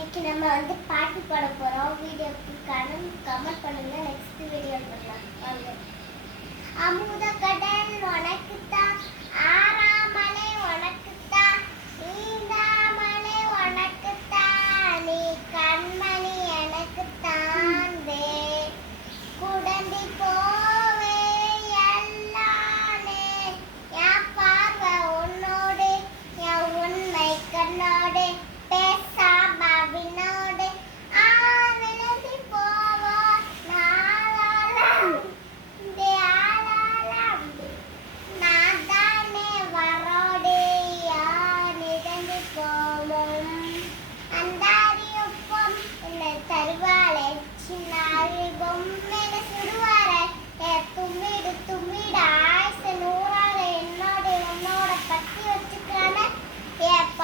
இன்னைக்கு நம்ம வந்து பாட்டு பாட போறோம். வீடியோக்கு கமெண்ட் பண்ணுங்க. நெக்ஸ்ட் வீடியோ பண்ணலாம். வாங்க. அமுத கடல் உனக்குத்தான், ஆறாமலை உனக்கு